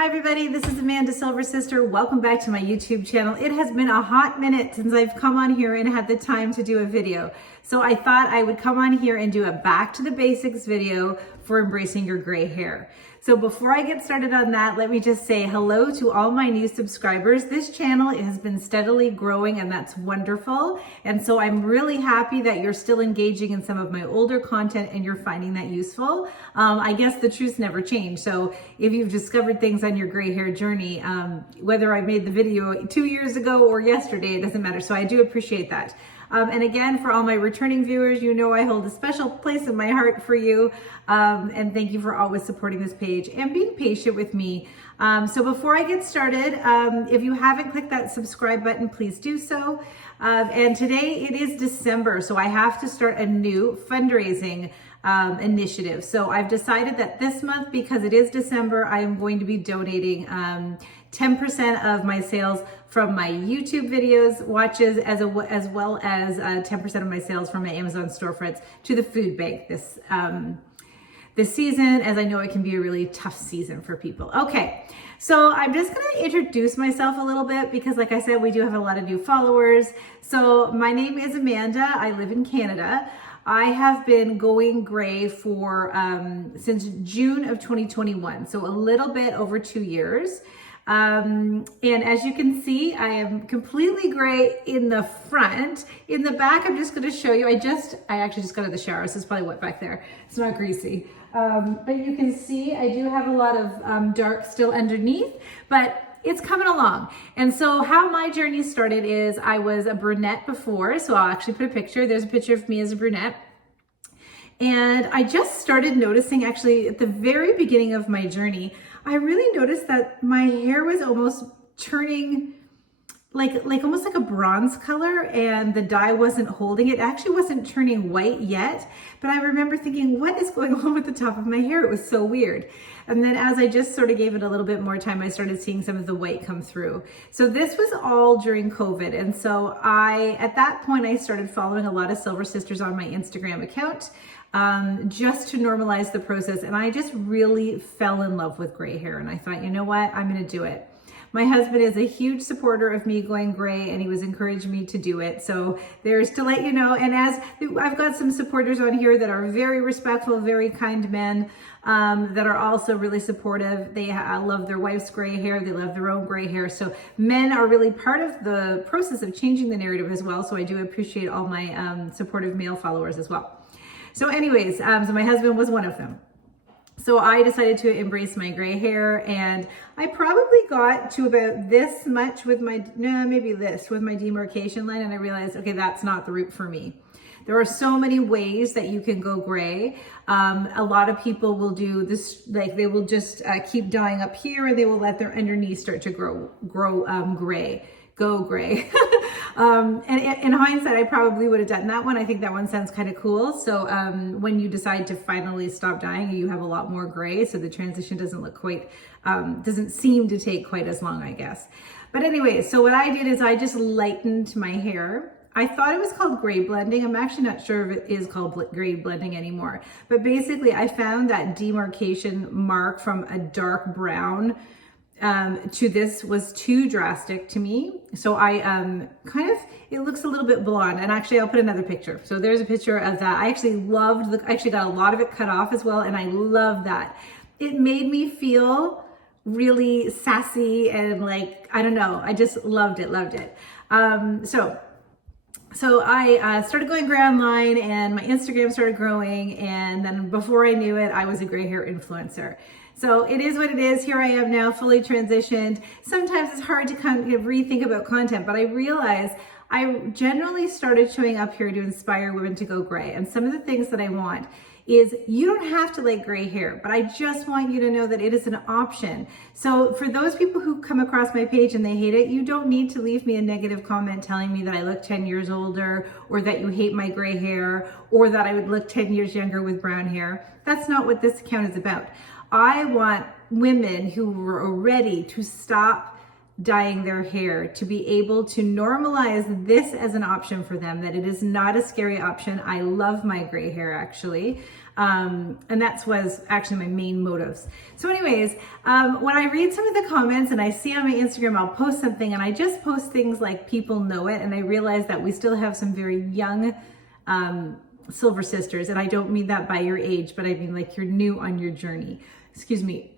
Hi everybody, this is Amanda Silver Sister. Welcome back to my YouTube channel. It has been a hot minute since I've come on here and had the time to do a video. So I thought I would come on here and do a back to the basics video for embracing your gray hair. So before I get started on that, let me just say hello to all my new subscribers. This channel has been steadily growing and that's wonderful. And so I'm really happy that you're still engaging in some of my older content and you're finding that useful. I guess the truth's never changed. So if you've discovered things on your gray hair journey, whether I made the video 2 years ago or yesterday, it doesn't matter. So I do appreciate that. And again, for all my returning viewers, you know I hold a special place in my heart for you. And thank you for always supporting this page and being patient with me. So before I get started, if you haven't clicked that subscribe button, please do so. And today it is December, so I have to start a new fundraising initiative. So I've decided that this month, because it is December, I am going to be donating 10% of my sales from my YouTube videos, watches, as well as 10% of my sales from my Amazon storefronts to the food bank this season, as I know it can be a really tough season for people. Okay, so I'm just gonna introduce myself a little bit because like I said, we do have a lot of new followers. So my name is Amanda, I live in Canada. I have been going gray for since June of 2021, so a little bit over 2 years. And as you can see, I am completely gray in the front. In the back, I'm just going to show you. I actually just got out of the shower, so it's probably wet back there. It's not greasy. But you can see I do have a lot of dark still underneath, but it's coming along. And so how my journey started is I was a brunette before. So I'll actually put a picture. There's a picture of me as a brunette. And I just started noticing, actually at the very beginning of my journey, I really noticed that my hair was almost turning like almost like a bronze color, and the dye wasn't holding it. It actually wasn't turning white yet, but I remember thinking, what is going on with the top of my hair? It was so weird. And then as I just sort of gave it a little bit more time, I started seeing some of the white come through. So this was all during COVID. And so at that point, I started following a lot of Silver Sisters on my Instagram account, just to normalize the process. And I just really fell in love with gray hair. And I thought, you know what, I'm going to do it. My husband is a huge supporter of me going gray, and he was encouraging me to do it. So there's to let you know. And as I've got some supporters on here that are very respectful, very kind men, that are also really supportive. They love their wife's gray hair. They love their own gray hair. So men are really part of the process of changing the narrative as well. So I do appreciate all my supportive male followers as well. So anyways, so my husband was one of them. So I decided to embrace my gray hair, and I probably got to about this much with my, maybe this, with my demarcation line, and I realized, okay, that's not the route for me. There are so many ways that you can go gray. A lot of people will do this, like they will just keep dyeing up here, and they will let their underneath start to grow gray. Go gray. And in hindsight, I probably would have done that one. I think that one sounds kind of cool. So when you decide to finally stop dyeing, you have a lot more gray. So the transition doesn't look quite, doesn't seem to take quite as long, I guess. But anyway, so what I did is I just lightened my hair. I thought it was called gray blending. I'm actually not sure if it is called gray blending anymore. But basically, I found that demarcation mark from a dark brown to this was too drastic to me. So I it looks a little bit blonde, and actually I'll put another picture. So there's a picture of that. I actually I actually got a lot of it cut off as well, and I love that. It made me feel really sassy and like, I don't know, I just loved it. So I started going gray online, and my Instagram started growing, and then before I knew it, I was a gray hair influencer. So it is what it is. Here I am now, fully transitioned. Sometimes it's hard to kind of rethink about content, but I realized I generally started showing up here to inspire women to go gray. And some of the things that I want is you don't have to like gray hair, but I just want you to know that it is an option. So for those people who come across my page and they hate it, you don't need to leave me a negative comment telling me that I look 10 years older, or that you hate my gray hair, or that I would look 10 years younger with brown hair. That's not what this account is about. I want women who are ready to stop dyeing their hair to be able to normalize this as an option for them, that it is not a scary option. I love my gray hair, actually. And that was actually my main motives. So anyways, when I read some of the comments and I see on my Instagram, I'll post something and I just post things like people know it. And I realize that we still have some very young Silver Sisters. And I don't mean that by your age, but I mean like you're new on your journey. Excuse me.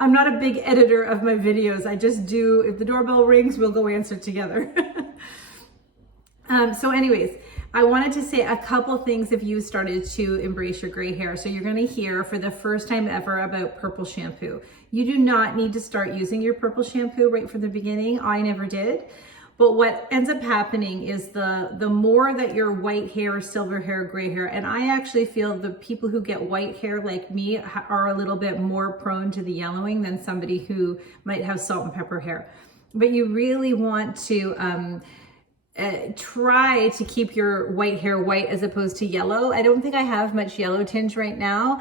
I'm not a big editor of my videos. I just do, if the doorbell rings, we'll go answer together. So anyways, I wanted to say a couple things if you started to embrace your gray hair. So you're going to hear for the first time ever about purple shampoo. You do not need to start using your purple shampoo right from the beginning. I never did. But what ends up happening is the more that your white hair, silver hair, gray hair, and I actually feel the people who get white hair like me are a little bit more prone to the yellowing than somebody who might have salt and pepper hair. But you really want to try to keep your white hair white as opposed to yellow. I don't think I have much yellow tinge right now,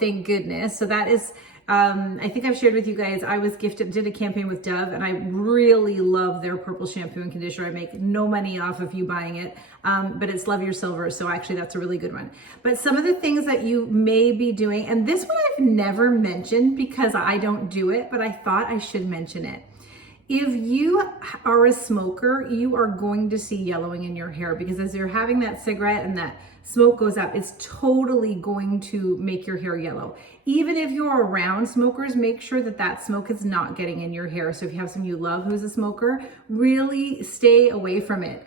thank goodness. So that is, I think I've shared with you guys, I was did a campaign with Dove and I really love their purple shampoo and conditioner. I make no money off of you buying it, but it's Love Your Silver. So actually that's a really good one. But some of the things that you may be doing, and this one I've never mentioned because I don't do it, but I thought I should mention it. If you are a smoker, you are going to see yellowing in your hair because as you're having that cigarette and that smoke goes up, it's totally going to make your hair yellow. Even if you're around smokers, make sure that that smoke is not getting in your hair. So if you have someone you love who's a smoker, really stay away from it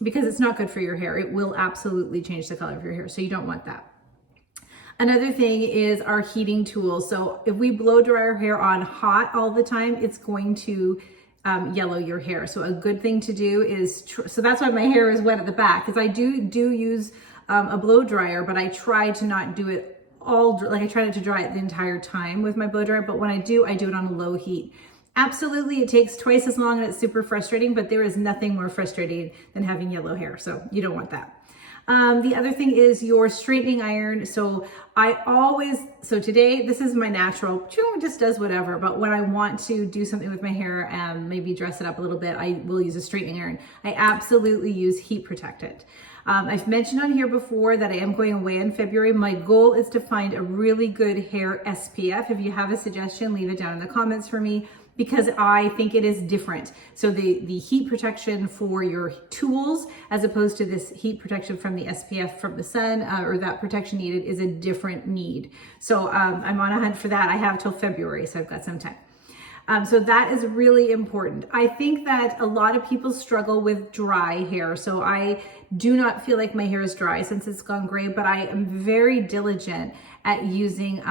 because it's not good for your hair. It will absolutely change the color of your hair. So you don't want that. Another thing is our heating tools. So if we blow dry our hair on hot all the time, it's going to yellow your hair. So a good thing to do is, so that's why my hair is wet at the back, because I do use a blow dryer, but I try to not do it all, like I try not to dry it the entire time with my blow dryer, but when I do it on a low heat. Absolutely, it takes twice as long and it's super frustrating, but there is nothing more frustrating than having yellow hair. So you don't want that. The other thing is your straightening iron. So today, this is my natural, it just does whatever. But when I want to do something with my hair and maybe dress it up a little bit, I will use a straightening iron. I absolutely use heat protectant. I've mentioned on here before that I am going away in February. My goal is to find a really good hair SPF. If you have a suggestion, leave it down in the comments for me, because I think it is different. So the heat protection for your tools, as opposed to this heat protection from the SPF from the sun, or that protection needed, is a different need. So I'm on a hunt for that. I have till February, so I've got some time. So that is really important. I think that a lot of people struggle with dry hair. So I do not feel like my hair is dry since it's gone gray, but I am very diligent at using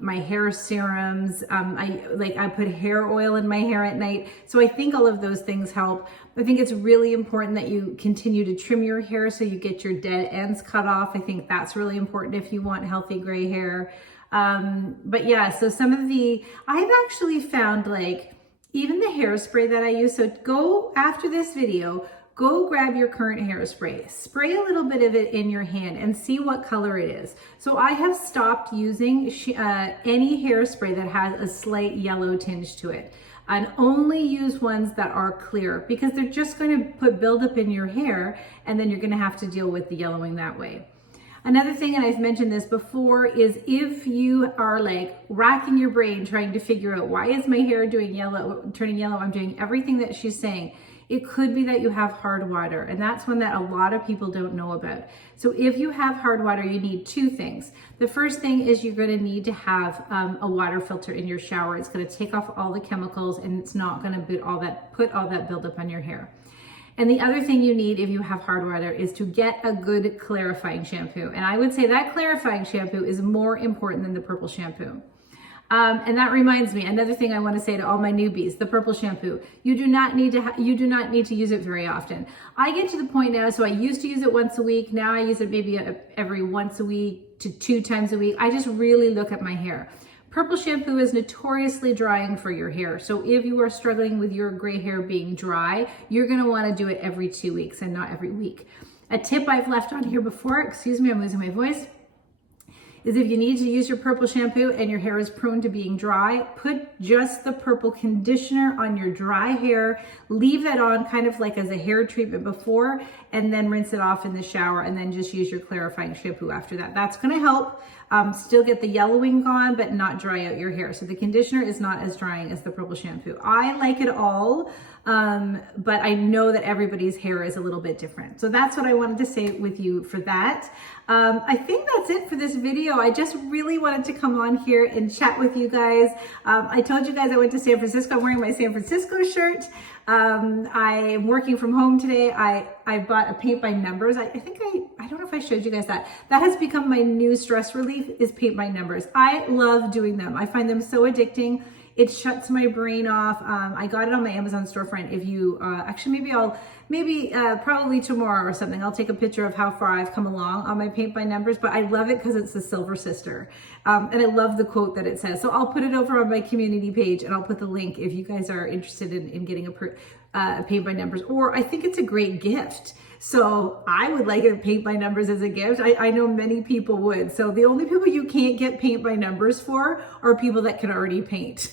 my hair serums. I put hair oil in my hair at night. So I think all of those things help. I think it's really important that you continue to trim your hair so you get your dead ends cut off. I think that's really important if you want healthy gray hair. But yeah, so I've actually found even the hairspray that I use. So go after this video, go grab your current hairspray, spray a little bit of it in your hand and see what color it is. So I have stopped using any hairspray that has a slight yellow tinge to it, and only use ones that are clear, because they're just going to put buildup in your hair and then you're going to have to deal with the yellowing that way. Another thing, and I've mentioned this before, is if you are racking your brain trying to figure out why is my hair turning yellow, I'm doing everything that she's saying. It could be that you have hard water, and that's one that a lot of people don't know about. So if you have hard water, you need two things. The first thing is you're going to need to have a water filter in your shower. It's going to take off all the chemicals and it's not going to put all that buildup on your hair. And the other thing you need if you have hard water is to get a good clarifying shampoo. And I would say that clarifying shampoo is more important than the purple shampoo. And that reminds me, another thing I want to say to all my newbies, the purple shampoo, you do not need to use it very often. I get to the point now, so I used to use it once a week. Now I use it maybe every once a week to 2 times a week. I just really look at my hair. Purple shampoo is notoriously drying for your hair. So if you are struggling with your gray hair being dry, you're going to want to do it every 2 weeks and not every week. A tip I've left on here before, excuse me, I'm losing my voice, is if you need to use your purple shampoo and your hair is prone to being dry, put just the purple conditioner on your dry hair, leave that on kind of like as a hair treatment before, and then rinse it off in the shower, and then just use your clarifying shampoo after that. That's gonna help still get the yellowing gone, but not dry out your hair. So the conditioner is not as drying as the purple shampoo. I like it all, but I know that everybody's hair is a little bit different. So that's what I wanted to say with you for that. I think that's it for this video. I just really wanted to come on here and chat with you guys. I told you guys I went to San Francisco. I'm wearing my San Francisco shirt. I am working from home today. I bought a paint by numbers. I don't know if I showed you guys that. That has become my new stress relief, is paint by numbers. I love doing them. I find them so addicting. It shuts my brain off. I got it on my Amazon storefront. If you, actually probably tomorrow or something, I'll take a picture of how far I've come along on my paint by numbers, but I love it because it's the Silver Sister. And I love the quote that it says. So I'll put it over on my community page, and I'll put the link if you guys are interested in getting a paint by numbers, or I think it's a great gift. So I would like a paint by numbers as a gift. I know many people would. So the only people you can't get paint by numbers for are people that can already paint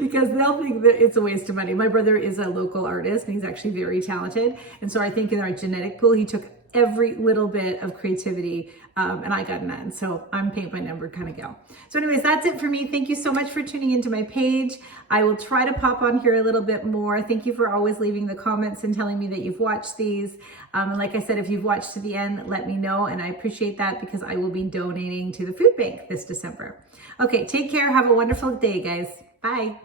because they'll think that it's a waste of money. My brother is a local artist and he's actually very talented. And so I think in our genetic pool, he took every little bit of creativity and I got none. So I'm paint by number kind of gal. So anyways, that's it for me. Thank you so much for tuning into my page. I will try to pop on here a little bit more. Thank you for always leaving the comments and telling me that you've watched these. And like I said, if you've watched to the end, let me know. And I appreciate that because I will be donating to the food bank this December. Okay, take care. Have a wonderful day, guys. Bye.